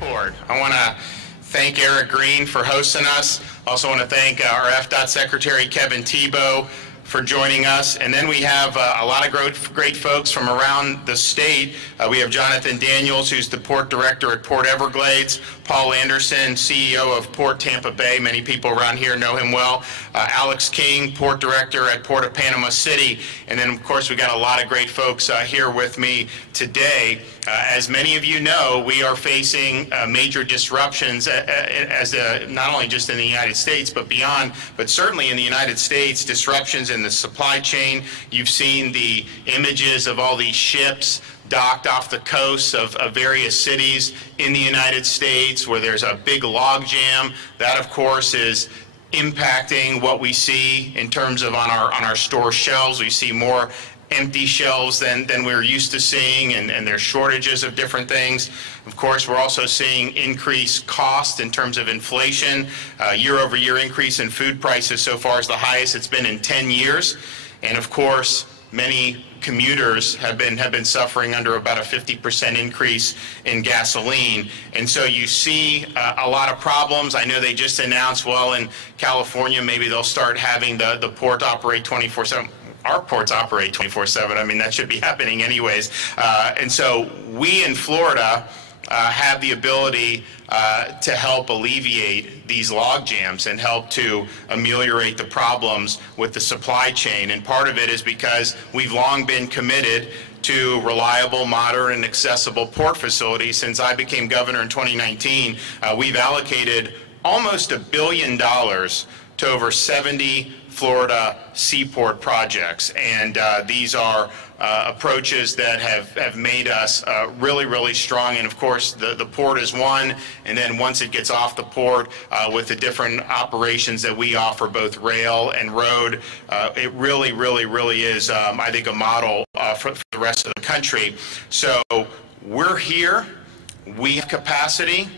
Seaport. I want to thank Eric Green for hosting us. Also want to thank our FDOT Secretary Kevin Thibault for joining us. And then we have a lot of great folks from around the state. We have Jonathan Daniels, who's the Port Director at Port Everglades, Paul Anderson, CEO of Port Tampa Bay. Many people around here know him well. Alex King, Port Director at Port of Panama City. And then, of course, we got a lot of great folks here with me today. As many of you know, we are facing major disruptions not only just in the United States, but beyond, but certainly in the United States, disruptions in the supply chain. You've seen the images of all these ships docked off the coasts of various cities in the United States where there's a big log jam. That, of course, is impacting what we see in terms of on our store shelves. We see more empty shelves than we're used to seeing, and there's shortages of different things. Of course, we're also seeing increased cost in terms of inflation. Year-over-year increase in food prices so far is the highest it's been in 10 years. And of course, many commuters have been suffering under about a 50% increase in gasoline. And so you see a lot of problems. I know they just announced, well, in California, maybe they'll start having the port operate 24/7. Our ports operate 24/7. I mean, that should be happening anyways. And so we in Florida have the ability to help alleviate these log jams and help to ameliorate the problems with the supply chain. And part of it is because we've long been committed to reliable, modern, and accessible port facilities. Since I became governor in 2019, we've allocated almost $1 billion to over 70 Florida seaport projects, and these are approaches that have made us really, really strong. And of course, the port is one, and then once it gets off the port with the different operations that we offer, both rail and road, it really, really, really is, I think, a model for the rest of the country. So we're here, we have capacity.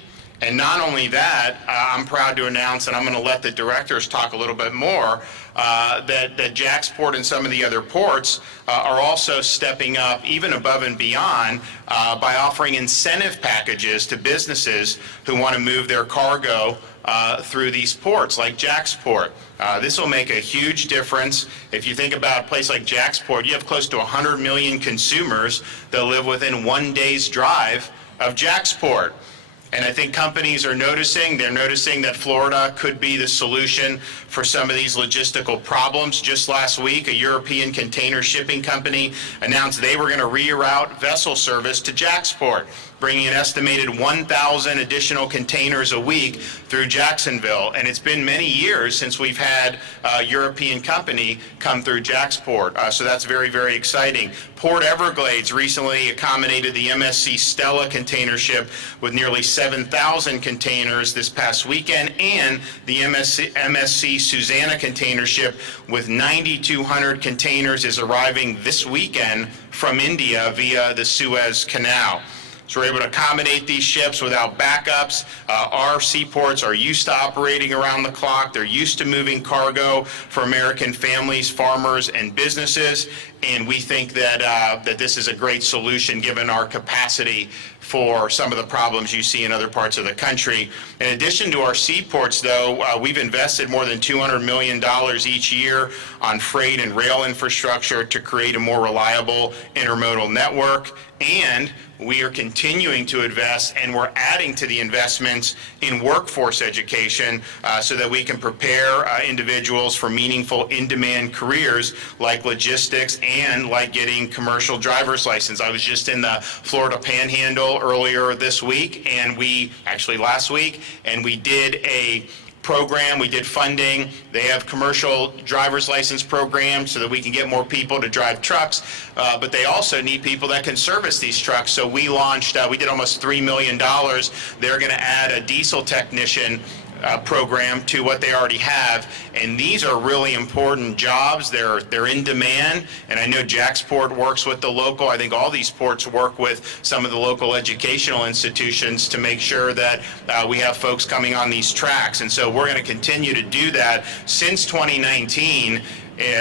And not only that, I'm proud to announce, and I'm going to let the directors talk a little bit more, that Jacksport and some of the other ports are also stepping up even above and beyond by offering incentive packages to businesses who want to move their cargo through these ports like Jacksport. This will make a huge difference. If you think about a place like Jacksport, you have close to 100 million consumers that live within 1 day's drive of Jacksport. And I think companies are noticing, they're noticing that Florida could be the solution for some of these logistical problems. Just last week, a European container shipping company announced they were going to reroute vessel service to Jacksport, bringing an estimated 1,000 additional containers a week through Jacksonville. And it's been many years since we've had a European company come through Jacksport. So that's very, very exciting. Port Everglades recently accommodated the MSC Stella container ship with nearly 7,000 containers this past weekend, and the MSC Susanna container ship with 9,200 containers is arriving this weekend from India via the Suez Canal. So we're able to accommodate these ships without backups. Our seaports are used to operating around the clock. They're used to moving cargo for American families, farmers, and businesses. And we think that this is a great solution given our capacity for some of the problems you see in other parts of the country. In addition to our seaports, though, we've invested more than $200 million each year on freight and rail infrastructure to create a more reliable intermodal network. And we are continuing to invest, and we're adding to the investments in workforce education so that we can prepare individuals for meaningful in-demand careers like logistics and like getting commercial driver's license. I was just in the Florida Panhandle earlier this week, and last week, and we did a program, we did funding. They have commercial driver's license programs so that we can get more people to drive trucks, but they also need people that can service these trucks. So we launched, we did almost $3 million. They're going to add a diesel technician program to what they already have, and these are really important jobs. They're in demand, and I know Jacksport works with the local. I think all these ports work with some of the local educational institutions to make sure that we have folks coming on these tracks, and so we're going to continue to do that. Since 2019,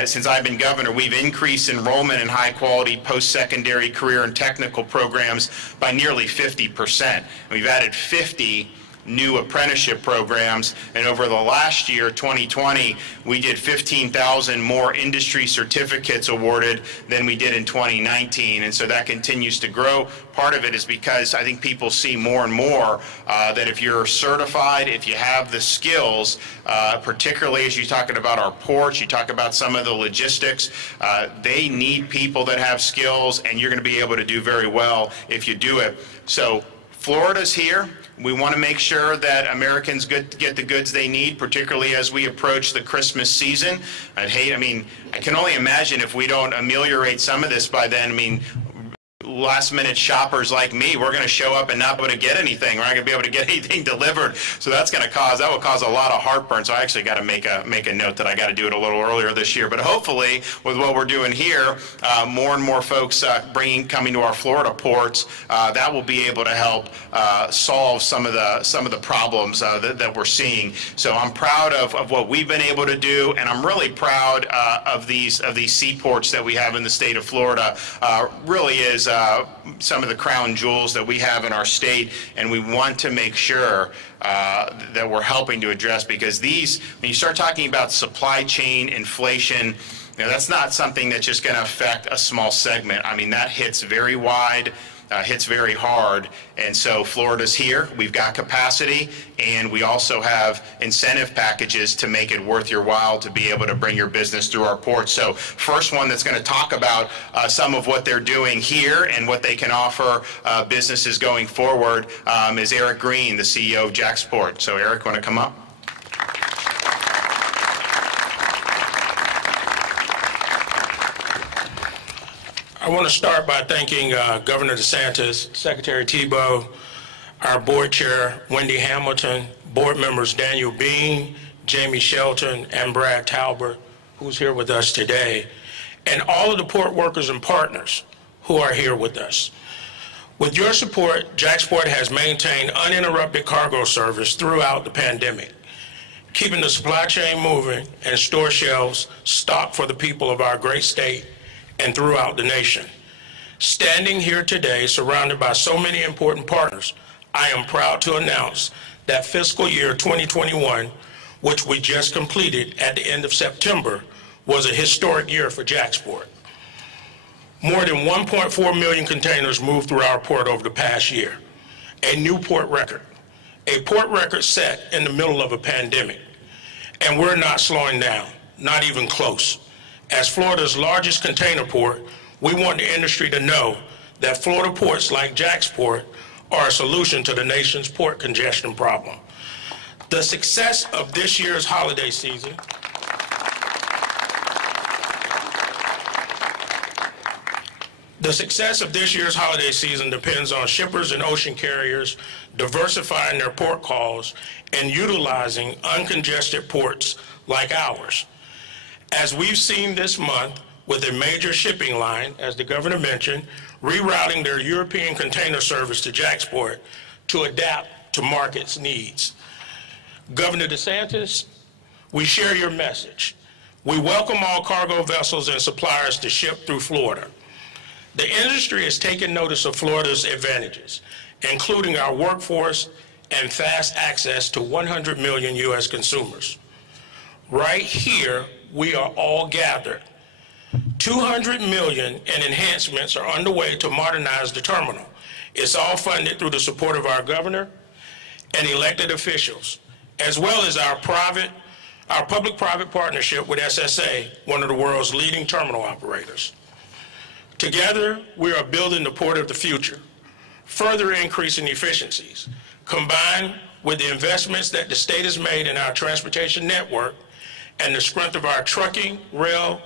since I've been governor, we've increased enrollment in high-quality post-secondary career and technical programs by nearly 50%. We've added 50 new apprenticeship programs, and over the last year, 2020, we did 15,000 more industry certificates awarded than we did in 2019, and so that continues to grow. Part of it is because I think people see more and more that if you're certified, if you have the skills, particularly as you're talking about our ports, you talk about some of the logistics, they need people that have skills, and you're going to be able to do very well if you do it. So Florida's here. We want to make sure that Americans get the goods they need, particularly as we approach the Christmas season. I can only imagine if we don't ameliorate some of this by then. I mean, last-minute shoppers like me, we're going to show up and not be able to get anything. We're not going to be able to get anything delivered. So that will cause a lot of heartburn. So I actually got to make a note that I got to do it a little earlier this year. But hopefully, with what we're doing here, more and more folks coming to our Florida ports, that will be able to help solve some of the problems that we're seeing. So I'm proud of what we've been able to do, and I'm really proud of these seaports that we have in the state of Florida. Really is some of the crown jewels that we have in our state, and we want to make sure that we're helping to address, because when you start talking about supply chain inflation, that's not something that's just going to affect a small segment. I mean, that hits very wide, hits very hard, and so Florida's here. We've got capacity, and we also have incentive packages to make it worth your while to be able to bring your business through our ports. So first one that's going to talk about some of what they're doing here and what they can offer businesses going forward is Eric Green, the CEO of Jacksport. So Eric, want to come up? I want to start by thanking Governor DeSantis, Secretary Thibault, our board chair, Wendy Hamilton, board members Daniel Bean, Jamie Shelton, and Brad Talbert, who's here with us today, and all of the port workers and partners who are here with us. With your support, Jacksport has maintained uninterrupted cargo service throughout the pandemic, keeping the supply chain moving and store shelves stocked for the people of our great state and throughout the nation. Standing here today, surrounded by so many important partners, I am proud to announce that fiscal year 2021, which we just completed at the end of September, was a historic year for Jacksport. More than 1.4 million containers moved through our port over the past year, a new port record set in the middle of a pandemic. And we're not slowing down, not even close. As Florida's largest container port, we want the industry to know that Florida ports like Jacksport are a solution to the nation's port congestion problem. The success of this year's holiday season depends on shippers and ocean carriers diversifying their port calls and utilizing uncongested ports like ours. As we've seen this month with a major shipping line, as the governor mentioned, rerouting their European container service to Jacksport to adapt to market's needs. Governor DeSantis, we share your message. We welcome all cargo vessels and suppliers to ship through Florida. The industry has taken notice of Florida's advantages, including our workforce and fast access to 100 million U.S. consumers. Right here, we are all gathered. 200 million in enhancements are underway to modernize the terminal. It's all funded through the support of our governor and elected officials, as well as our public-private partnership with SSA, one of the world's leading terminal operators. Together, we are building the port of the future, further increasing efficiencies, combined with the investments that the state has made in our transportation network and the strength of our trucking, rail,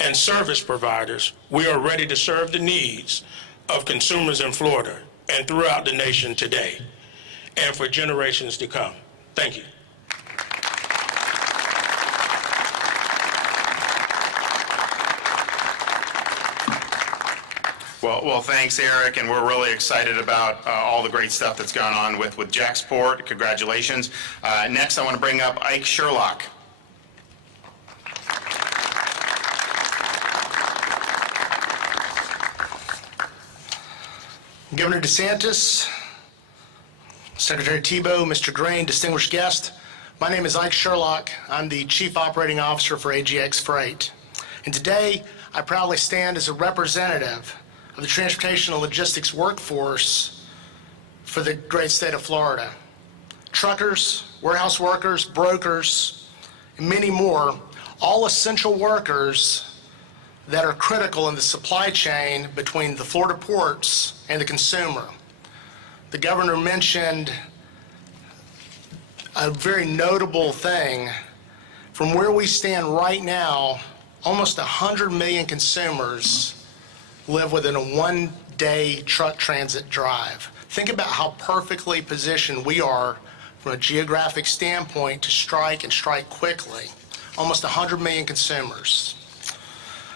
and service providers. We are ready to serve the needs of consumers in Florida and throughout the nation today and for generations to come. Thank you. Well, thanks, Eric, and we're really excited about all the great stuff that's gone on with Jacksport. Congratulations. Next, I want to bring up Ike Sherlock. Governor DeSantis, Secretary Thibault, Mr. Green, distinguished guest, my name is Ike Sherlock. I'm the Chief Operating Officer for AGX Freight. And today, I proudly stand as a representative of the transportation and logistics workforce for the great state of Florida. Truckers, warehouse workers, brokers, and many more, all essential workers that are critical in the supply chain between the Florida ports and the consumer. The governor mentioned a very notable thing. From where we stand right now, almost 100 million consumers live within a one-day truck transit drive. Think about how perfectly positioned we are from a geographic standpoint to strike and strike quickly. Almost 100 million consumers.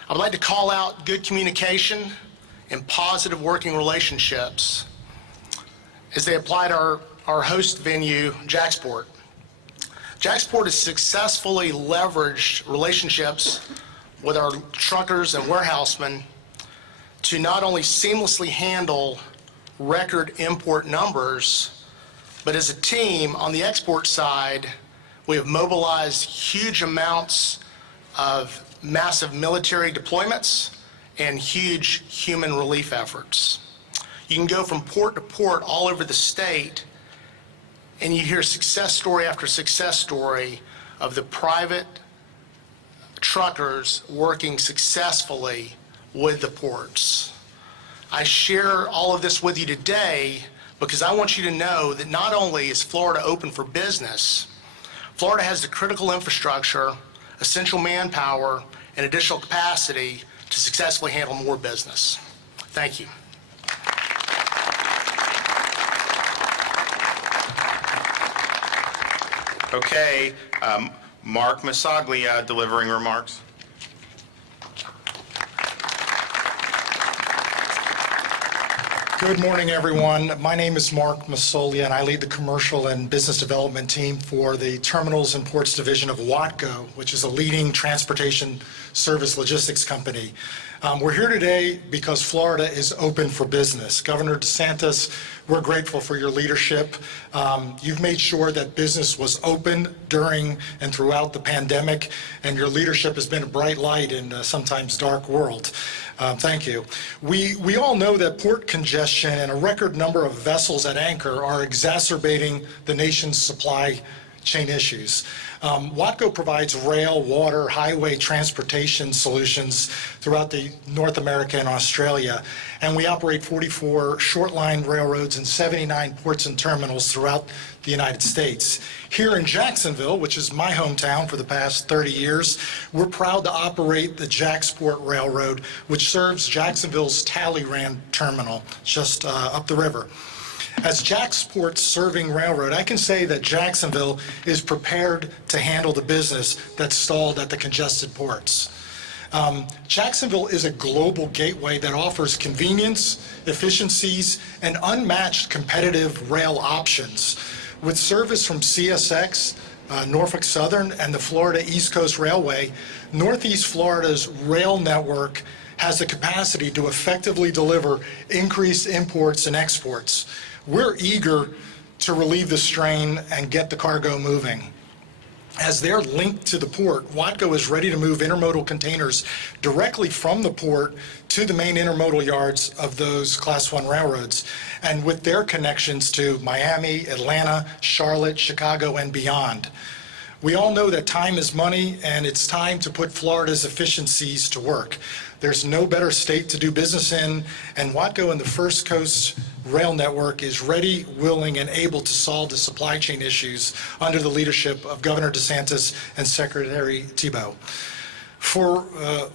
I would like to call out good communication and positive working relationships as they apply to our host venue, Jacksport. Jacksport has successfully leveraged relationships with our truckers and warehousemen to not only seamlessly handle record import numbers, but as a team on the export side, we have mobilized huge amounts of massive military deployments and huge human relief efforts. You can go from port to port all over the state and you hear success story after success story of the private truckers working successfully with the ports. I share all of this with you today because I want you to know that not only is Florida open for business, Florida has the critical infrastructure, essential manpower, and additional capacity to successfully handle more business. Thank you. Okay, Mark Masaglia delivering remarks. Good morning, everyone. My name is Mark Masaglia, and I lead the commercial and business development team for the Terminals and Ports Division of Watco, which is a leading transportation service logistics company. We're here today because Florida is open for business. Governor DeSantis, we're grateful for your leadership. You've made sure that business was open during and throughout the pandemic, and your leadership has been a bright light in a sometimes dark world. Thank you. We all know that port congestion and a record number of vessels at anchor are exacerbating the nation's supply chain issues. Watco provides rail, water, highway transportation solutions throughout the North America and Australia, and we operate 44 short-line railroads and 79 ports and terminals throughout the United States. Here in Jacksonville, which is my hometown for the past 30 years, we're proud to operate the Jacksport Railroad, which serves Jacksonville's Talleyrand Terminal, just up the river. As Jacksport's serving railroad, I can say that Jacksonville is prepared to handle the business that's stalled at the congested ports. Jacksonville is a global gateway that offers convenience, efficiencies, and unmatched competitive rail options. With service from CSX, Norfolk Southern, and the Florida East Coast Railway, Northeast Florida's rail network has the capacity to effectively deliver increased imports and exports. We're eager to relieve the strain and get the cargo moving. As they're linked to the port, Watco is ready to move intermodal containers directly from the port to the main intermodal yards of those Class 1 railroads, and with their connections to Miami, Atlanta, Charlotte, Chicago, and beyond. We all know that time is money, and it's time to put Florida's efficiencies to work. There's no better state to do business in, and Watco and the First Coast Rail Network is ready, willing, and able to solve the supply chain issues under the leadership of Governor DeSantis and Secretary Thibault. For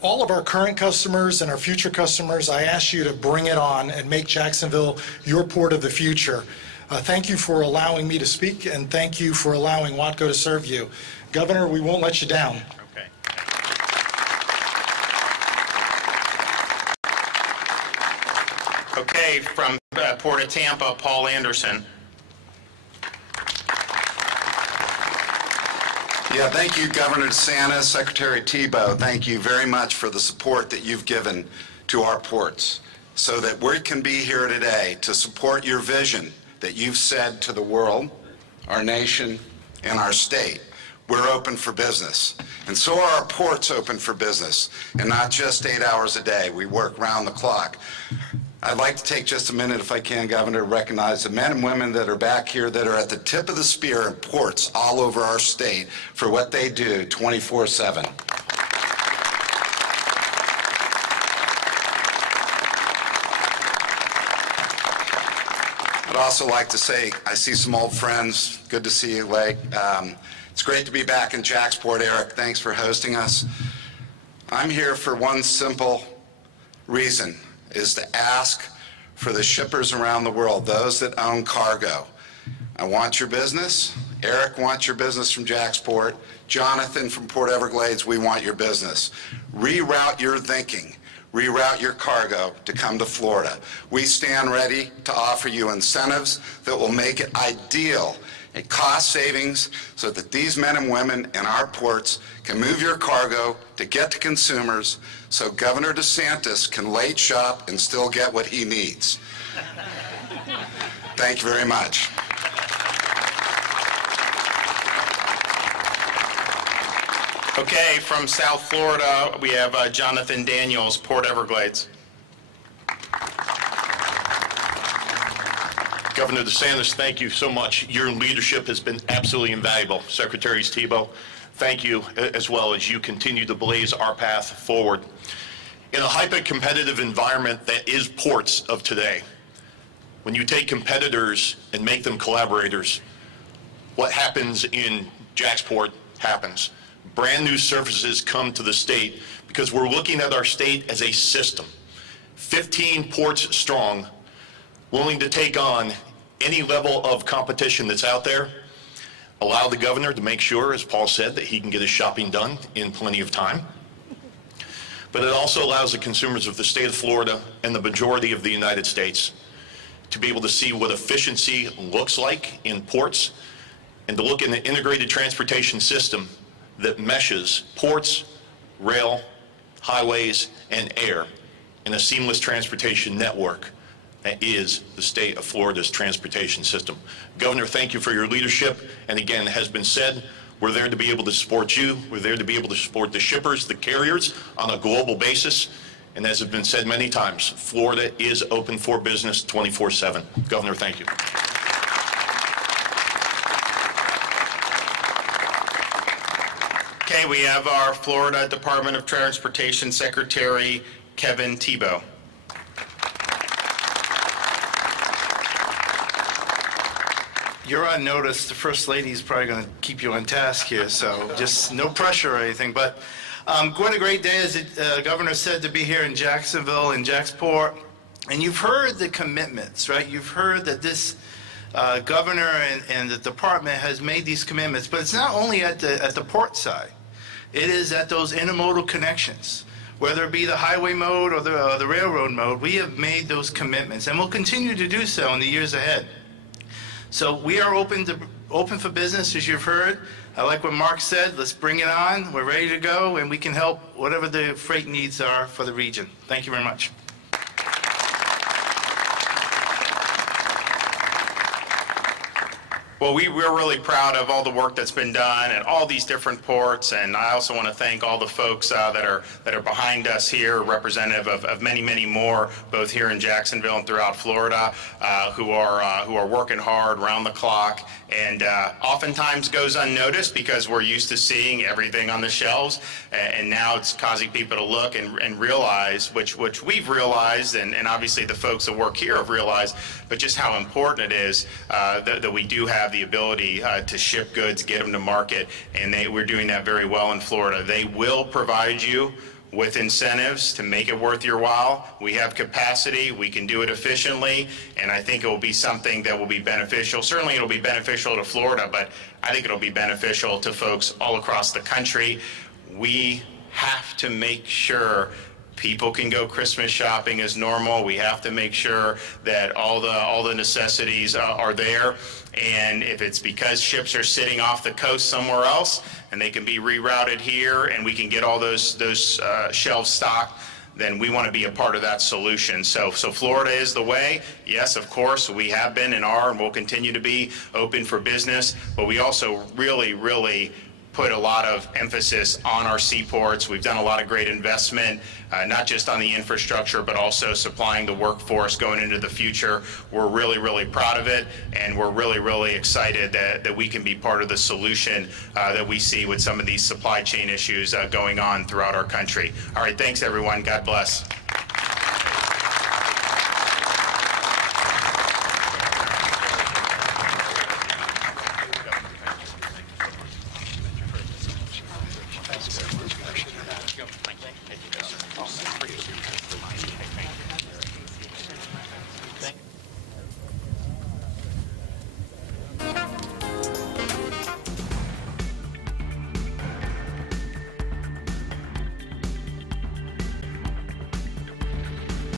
all of our current customers and our future customers, I ask you to bring it on and make Jacksonville your port of the future. Thank you for allowing me to speak, and thank you for allowing Watco to serve you. Governor, we won't let you down. Okay, from Port of Tampa, Paul Anderson. Yeah, thank you, Governor DeSantis, Secretary Thibault. Thank you very much for the support that you've given to our ports. so that we can be here today to support your vision that you've said to the world, our nation, and our state. We're open for business. And so are our ports open for business, and not just 8 hours a day. We work round the clock. I'd like to take just a minute, if I can, Governor, to recognize the men and women that are back here that are at the tip of the spear in ports all over our state for what they do 24/7. I'd also like to say, I see some old friends. Good to see you, Lake. It's great to be back in Jacksport, Eric. Thanks for hosting us. I'm here for one simple reason, is to ask for the shippers around the world, those that own cargo. I want your business. Eric wants your business from Jacksport. Jonathan from Port Everglades, we want your business. Reroute your thinking. Reroute your cargo to come to Florida. We stand ready to offer you incentives that will make it ideal and cost savings so that these men and women in our ports can move your cargo to get to consumers so Governor DeSantis can late shop and still get what he needs. Thank you very much. Okay, from South Florida, we have Jonathan Daniels, Port Everglades. Governor DeSantis, thank you so much. Your leadership has been absolutely invaluable. Secretary Thibault, thank you, as well as you continue to blaze our path forward. In a hyper-competitive environment that is ports of today, when you take competitors and make them collaborators, what happens in Jacksport happens. Brand new services come to the state because we're looking at our state as a system. 15 ports strong, willing to take on any level of competition that's out there, allow the governor to make sure, as Paul said, that he can get his shopping done in plenty of time. But it also allows the consumers of the state of Florida and the majority of the United States to be able to see what efficiency looks like in ports and to look in the integrated transportation system that meshes ports, rail, highways, and air in a seamless transportation network that is the state of Florida's transportation system. Governor, thank you for your leadership. And again, it has been said, we're there to be able to support you. We're there to be able to support the shippers, the carriers on a global basis. And as has been said many times, Florida is open for business 24/7. Governor, thank you. Okay, we have our Florida Department of Transportation Secretary, Kevin Thibault. You're on notice. The First Lady is probably going to keep you on task here, so just no pressure or anything. But what a great day, as the governor said, to be here in Jacksonville and Jacksport. And you've heard the commitments, right? You've heard that this governor and the department has made these commitments. But it's not only at the port side. It is at those intermodal connections. Whether it be the highway mode or the railroad mode, we have made those commitments, and we'll continue to do so in the years ahead. So we are open for business, as you've heard. I like what Mark said. Let's bring it on. We're ready to go, and we can help whatever the freight needs are for the region. Thank you very much. Well, we're really proud of all the work that's been done at all these different ports, and I also want to thank all the folks that are behind us here, representative of many, many more, both here in Jacksonville and throughout Florida, who are working hard around the clock, and oftentimes goes unnoticed because we're used to seeing everything on the shelves, and now it's causing people to look and realize, which we've realized, and obviously the folks that work here have realized, but just how important it is that we do have the ability to ship goods, get them to market, and we're doing that very well in Florida. They will provide you with incentives to make it worth your while. We have capacity, we can do it efficiently, and I think it will be something that will be beneficial. Certainly it'll be beneficial to Florida, but I think it'll be beneficial to folks all across the country. We have to make sure people can go Christmas shopping as normal. We have to make sure that all the necessities are there. And if it's because ships are sitting off the coast somewhere else and they can be rerouted here and we can get all those shelves stocked, then we want to be a part of that solution. So Florida is the way. Yes, of course, we have been and are and will continue to be open for business, but we also really put a lot of emphasis on our seaports. We've done a lot of great investment, not just on the infrastructure, but also supplying the workforce going into the future. We're really proud of it, and we're really excited that we can be part of the solution that we see with some of these supply chain issues going on throughout our country. All right, thanks everyone. God bless.